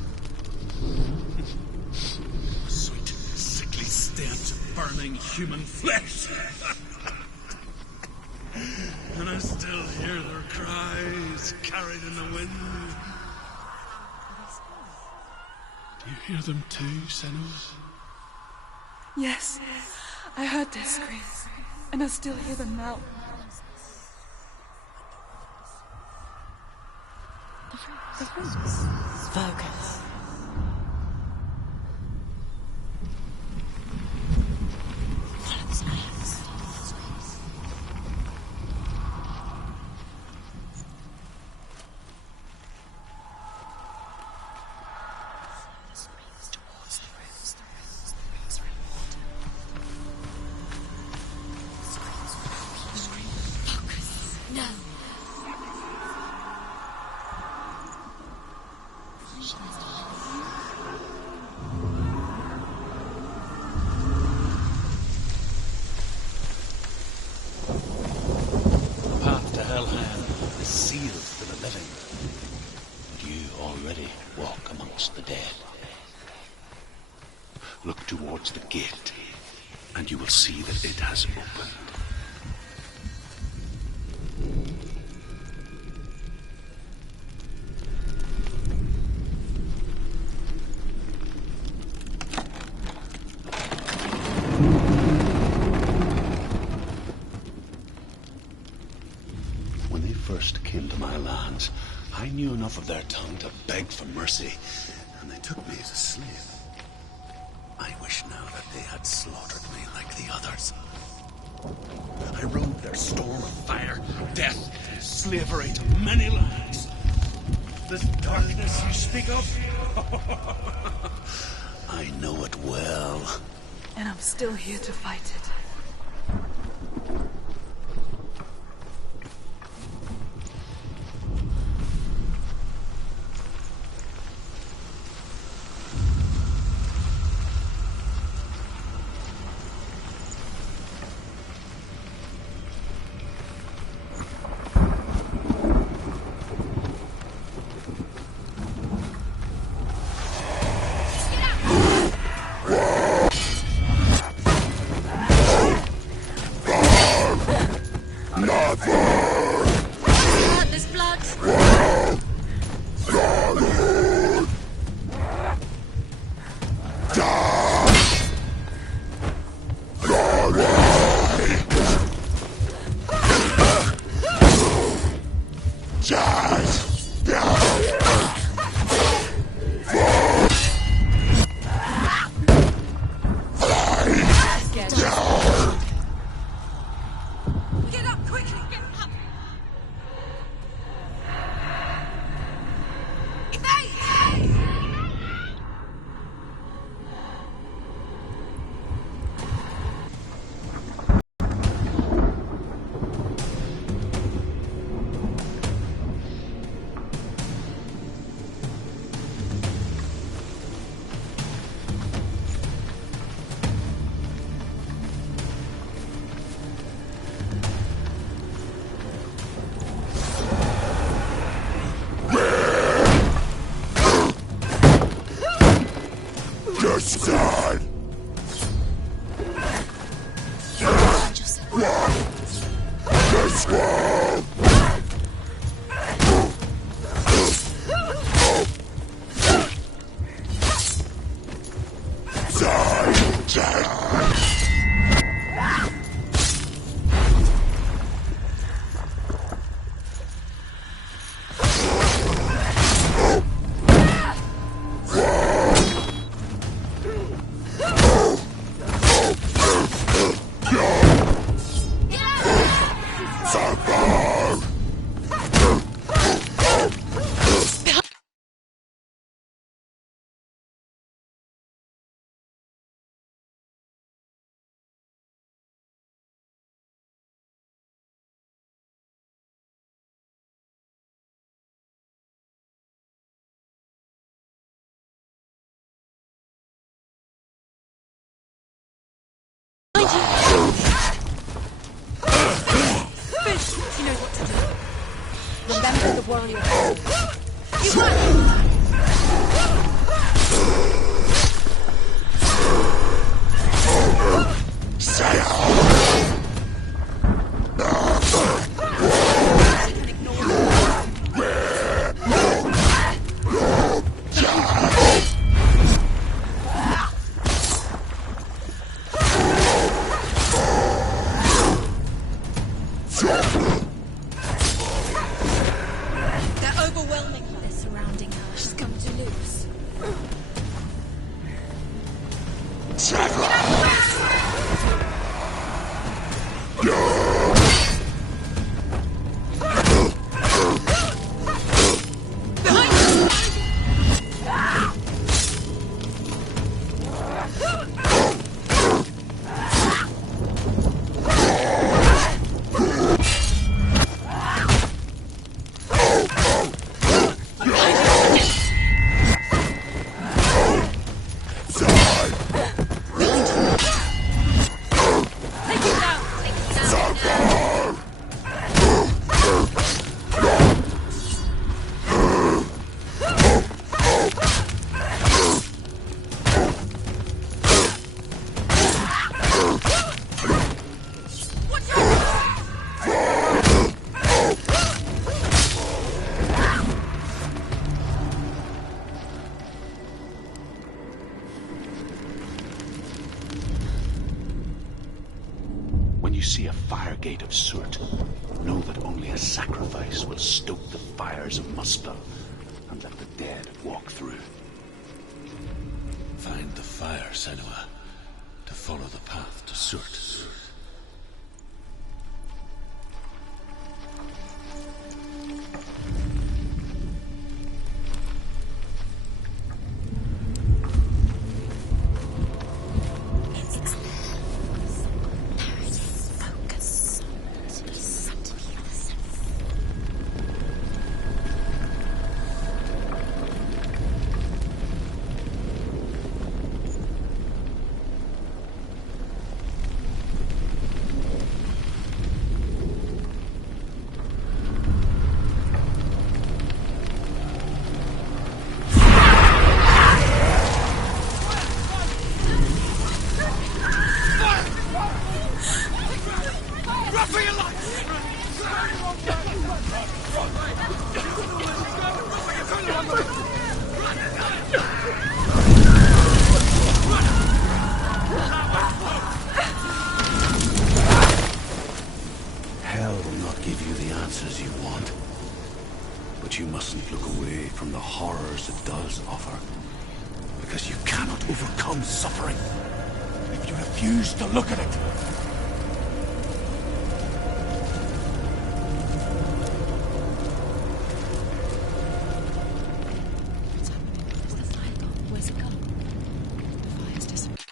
Sweet, sickly stench of burning human flesh. And I still hear their cries carried in the wind. Do you hear them too, Senua? Yes, I heard their screams, and I still hear them now. Focus. Follow the screams. Towards the rooms. The rooms are in water. Scream. Focus. No. The path to Helheim is sealed to the living. You already walk amongst the dead. Look towards the gate, and you will see that it has opened. our lands, I knew enough of their tongue to beg for mercy, and they took me as a slave. I wish now that they had slaughtered me like the others. I rode their storm of fire, death, and slavery to many lands. This darkness you speak of, I know it well. And I'm still here to fight it. She knows what to do. Remember the warrior. You run! They're overwhelming her. They're surrounding her. She's come to lose. When you see a fire gate of soot, Know that only a sacrifice will stoke the fires of Muspel and let the dead walk through. Find the fire, Senua, to follow the path to Surt. Hell will not give you the answers you want. But you mustn't look away from the horrors it does offer. Because you cannot overcome suffering if you refuse to look at it. What's happening? Where's the fire gone? Where's it gone? The fire's disappeared.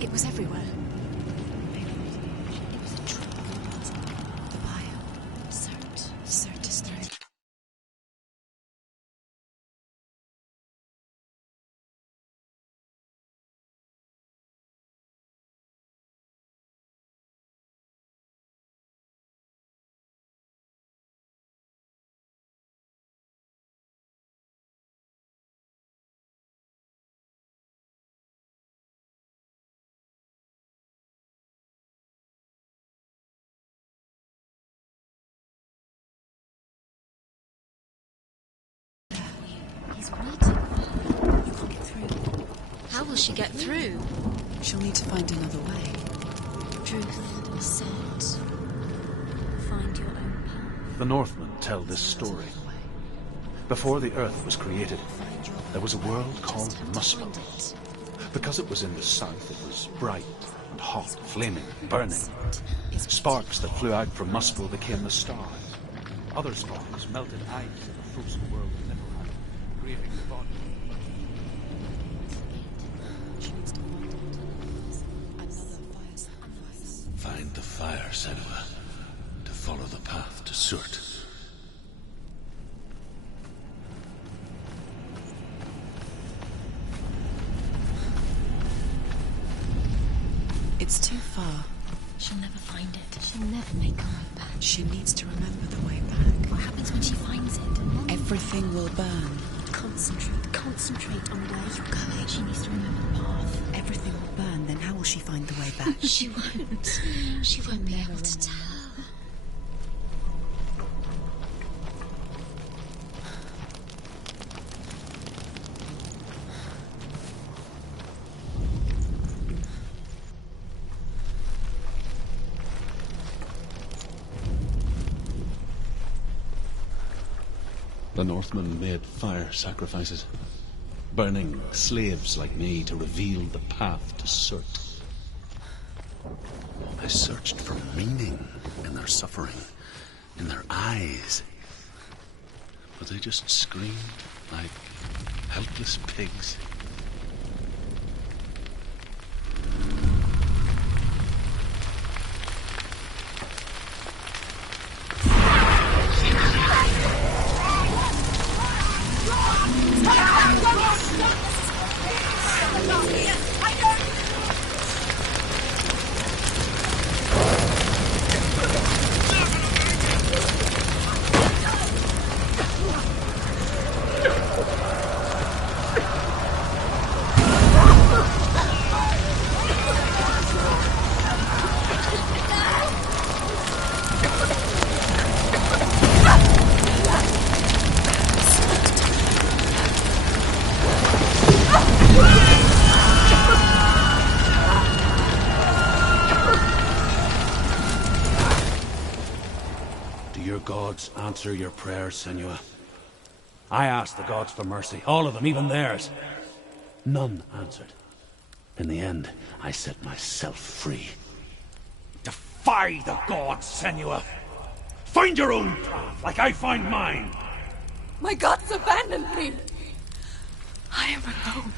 It was everywhere. It was a trick. The fire. Surt is through. He's waiting. You can't get through. How will she get through? She'll need to find another way. Truth, Surt. Find your own path. The Northmen tell this story. Before the Earth was created, there was a world called Muspel. Because it was in the south, it was bright and hot, flaming, burning. Sparks that flew out from Muspel became the stars. Other sparks melted ice in the frozen world of Niflheim, creating the body. She needs to find it. Another fire sacrifice. Find the fire, Senua, to follow the path to Surt. It's too far. She'll never find it. She'll never make her way back. She needs to remember the way back. What happens when she finds it? Everything will burn. Concentrate on where you're going. She needs to remember the path. Everything will burn, then how will she find the way back? She won't. She won't be able to tell. The Northmen made fire sacrifices, burning slaves like me to reveal the path to Surt. I searched for meaning in their suffering, in their eyes. But they just screamed like helpless pigs. gods answer your prayers, Senua. I asked the gods for mercy, all of them, even theirs. None answered. In the end, I set myself free. Defy the gods, Senua! Find your own path, like I find mine! My gods abandoned me! I am alone.